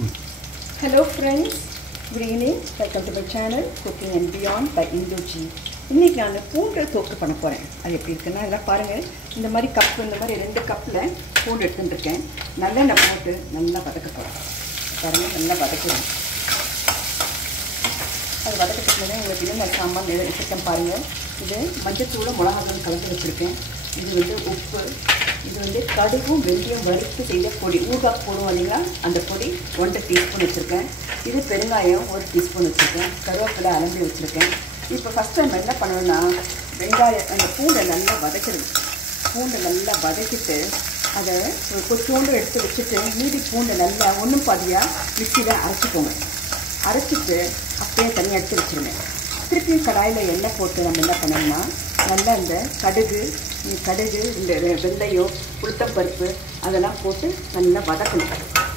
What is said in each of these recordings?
Hello friends, good evening. Welcome to my channel Cooking and Beyond by Indoji. இன்னைக்கு நான் பூண்டு தோக்கு பண்ண போறேன். அது எப்படி இருக்குன்னா இதெல்லாம் பாருங்க. இந்த மாதிரி கப் இந்த மாதிரி 2 கப்ல பூண்டு எடுத்துட்டு இருக்கேன். நல்லெண்ணெய் போட்டு நல்லா வதக்க போறேன். பாருங்க நல்லா வதக்குறேன். அது வதக்கிட்டதுமே உங்களுக்கு என்ன சாமான் எடுத்துட்டேன் பாருங்க. இது மஞ்சள் தூள் மிளகாய் கலந்து வச்சிருக்கேன். இது வந்து உப்பு, இது வந்து கடுகும் வெந்தயம் வறுத்து செய்த பொடி ஊறுகாய் போடுவோம் இல்லைங்களா அந்த பொடி 1 டீஸ்பூன் வச்சுருக்கேன். இது பெருங்காயம் 1 டீஸ்பூன் வச்சுருக்கேன். கருவேப்பிலை அலம்பி வச்சுருக்கேன். இப்போ ஃபஸ்ட் நம்ம என்ன பண்ணணும்னா வெங்காயம் அந்த பூண்டை நல்லா வதக்கிடுங்க. பூண்டை நல்லா வதக்கிட்டு அதை கொஞ்சோண்டு எடுத்து வச்சுட்டு மீதி பூண்டை நல்லா ஒன்றும் பாதியாக மிக்சியில் அரைச்சிக்கோங்க. அரைச்சிட்டு அப்படியே தனியாக எடுத்து வச்சுருங்க. திருப்பி கடாயில் எண்ணெய் போட்டு நம்ம என்ன பண்ணோம்னா நல்லா இந்த கடுகு இந்த வெந்தயம் உளுத்தம்பருப்பு அதெல்லாம் போட்டு நல்லா வதக்கணும்.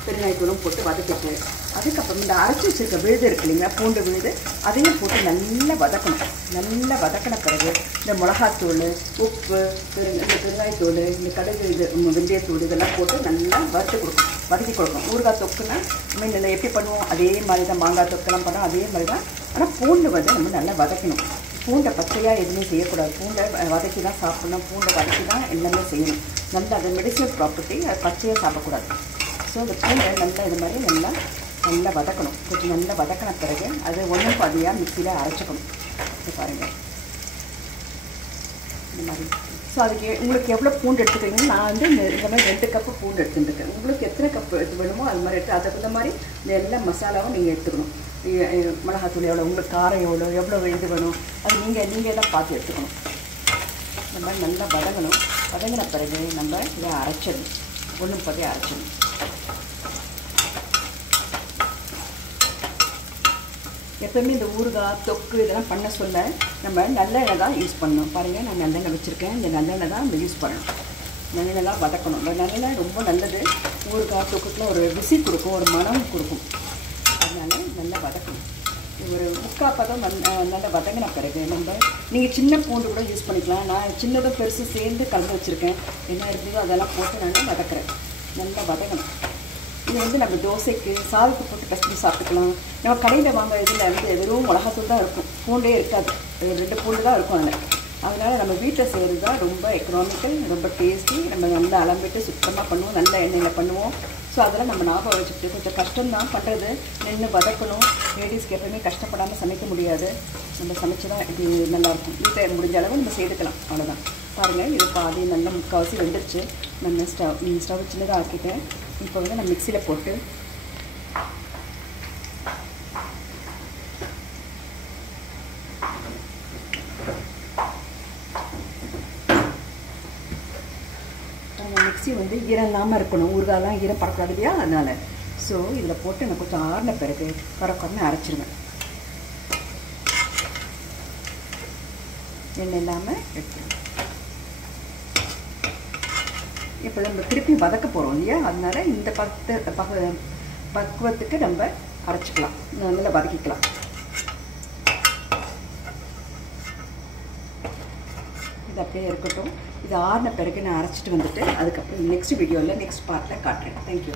பெருங்காயத்தூளும் போட்டு வதக்கிட்டு அதுக்கப்புறம் இந்த அரைச்சி வச்சுருக்க விழுது இருக்கு இல்லைங்களா பூண்டு விழுது அதையும் போட்டு நல்லா வதக்கணும். நல்லா வதக்கின பிறகு இந்த மிளகாத்தூள் உப்பு இந்த பெருங்காயத்தூள் இந்த கடுகு இது வெந்தயத்தூள் இதெல்லாம் போட்டு நல்லா வதக்கி கொடுக்கணும். ஊறுகாய் தொக்குன்னா மீன் எப்படி பண்ணுவோம் அதே மாதிரி தான் மாங்காய் தொக்கெல்லாம் பண்ணோம் அதே மாதிரி தான். ஆனால் பூண்டு வந்து நம்ம நல்லா வதக்கணும். பூண்டை பச்சையாக எதுவுமே செய்யக்கூடாது. பூண்டை வதக்கி தான் சாப்பிட்ணும். பூண்டை வதக்கி தான் எல்லாமே செய்யணும். நல்லா அது மெடிசனல் ப்ராப்பர்ட்டி, அது பச்சையாக சாப்பிடக்கூடாது. ஸோ அந்த பூண்டை நல்லா இது மாதிரி நல்லா வதக்கணும். கொஞ்சம் நல்லா வதக்கின பிறகு அது ஒன்றும் பாதியாக மிக்சியில் அரைச்சிக்கணும். இது பாருங்கள் இந்த மாதிரி. ஸோ அதுக்கு உங்களுக்கு எவ்வளோ பூண்டு எடுத்துக்கிறீங்கன்னு நான் வந்து இந்த மாதிரி 2 கப்பு பூண்டு எடுத்துட்டுருக்கேன். உங்களுக்கு எத்தனை கப்பு எடுத்து வேணுமோ அது மாதிரி எடுத்து அதுக்கு தகுந்த மாதிரி இந்த எல்லா மசாலாவும் நீங்கள் எடுத்துக்கணும். மிளகாத்தூள் எவ்வளோ உங்களுக்கு காரம் எவ்வளோ இது வேணும் அது நீங்கள் தான் பார்த்து எடுத்துக்கணும். இந்த மாதிரி நல்லா வதங்கணும். வதங்கின பிறகு நம்ம இதை அரைச்சிடணும். ஒன்றும் பாதியாக அரைச்சிடணும். எப்போயுமே இந்த ஊறுகாய் தொக்கு இதெல்லாம் பண்ண சொல்ல நம்ம நல்லெண்ணெய் தான் யூஸ் பண்ணணும். பாருங்கள் நான் நல்லெண்ணெய் வச்சுருக்கேன். இந்த நல்லெண்ணெய் தான் நம்ம யூஸ் பண்ணணும். நல்லெண்ணெய் தான் வதக்கணும். நல்லெண்ணெய் ரொம்ப நல்லது. ஊறுகாய் தொக்குக்குலாம் ஒரு ருசி கொடுக்கும், ஒரு மனம் கொடுக்கும். அதனால நல்லா வதக்கணும். ஒரு முக்கால் பதம் நல்லா வதங்கின பிறகு நீங்கள் சின்ன பூண்டு கூட யூஸ் பண்ணிக்கலாம். நான் சின்னதும் பெருசு சேர்ந்து கலந்து வச்சுருக்கேன். என்ன இருக்குதோ அதெல்லாம் போட்டு நான் வதக்குறேன். நல்லா வதக்கணும். இது வந்து நம்ம தோசைக்கு சாதத்துக்கு போட்டு கஷ்டம் சாப்பிட்டுக்கலாம். நம்ம கடையில் வாங்க இதில் வந்து வெறும் மிளகாத்தூள் தான் இருக்கும், பூண்டே இருக்காது. 2 பூண்டு தான் இருக்கும் அதில். அதனால் நம்ம வீட்டில் செய்கிறது தான் ரொம்ப எக்கனாமிக்கல், ரொம்ப டேஸ்டி. நம்ம நல்லா அலம்பிட்டு சுத்தமாக பண்ணுவோம், நல்ல எண்ணெயில் பண்ணுவோம். ஸோ அதெல்லாம் நம்ம ஞாபகம் வச்சுட்டு கொஞ்சம் கஷ்டம்தான் பண்ணுறது. நின்று வதக்கணும். லேடிஸ்க்கு எப்பவுமே கஷ்டப்படாமல் சமைக்க முடியாது. நம்ம சமைச்சு தான் இது நல்லாயிருக்கும். வீட்டில் முடிஞ்ச அளவு நம்ம செய்துக்கலாம். அவ்வளோதான். பாருங்கள் இது பாதி நல்லா முக்கால்வாசி வெந்துருச்சு. நம்ம ஸ்டவ் சின்னதாக ஆக்கிட்டேன். இப்போ வந்து நான் மிக்சியில் போட்டு மிக்சி வந்து ஈரம் இல்லாமல் இருக்கணும். ஊறுகாயெல்லாம் ஈரம் படக்கூடாது இல்லையா அதனால். ஸோ இதில் போட்டு நான் கொஞ்சம் ஆறின பிறகு குறைன்னு அரைச்சிருவேன். எண்ணெய் இல்லாமல் எடுத்துருவேன். இப்போ நம்ம திருப்பி வதக்க போகிறோம் இல்லையா அதனால இந்த பக்குவத்துக்கு நம்ம அரைச்சிக்கலாம், நல்லா வதக்கிக்கலாம். இது அப்படியே இருக்கட்டும். இது ஆறின பிறகு நான் அரைச்சிட்டு வந்துட்டு அதுக்கப்புறம் நெக்ஸ்ட் வீடியோவில் நெக்ஸ்ட் பார்ட்டில் காட்டுறேன். தேங்க்யூ.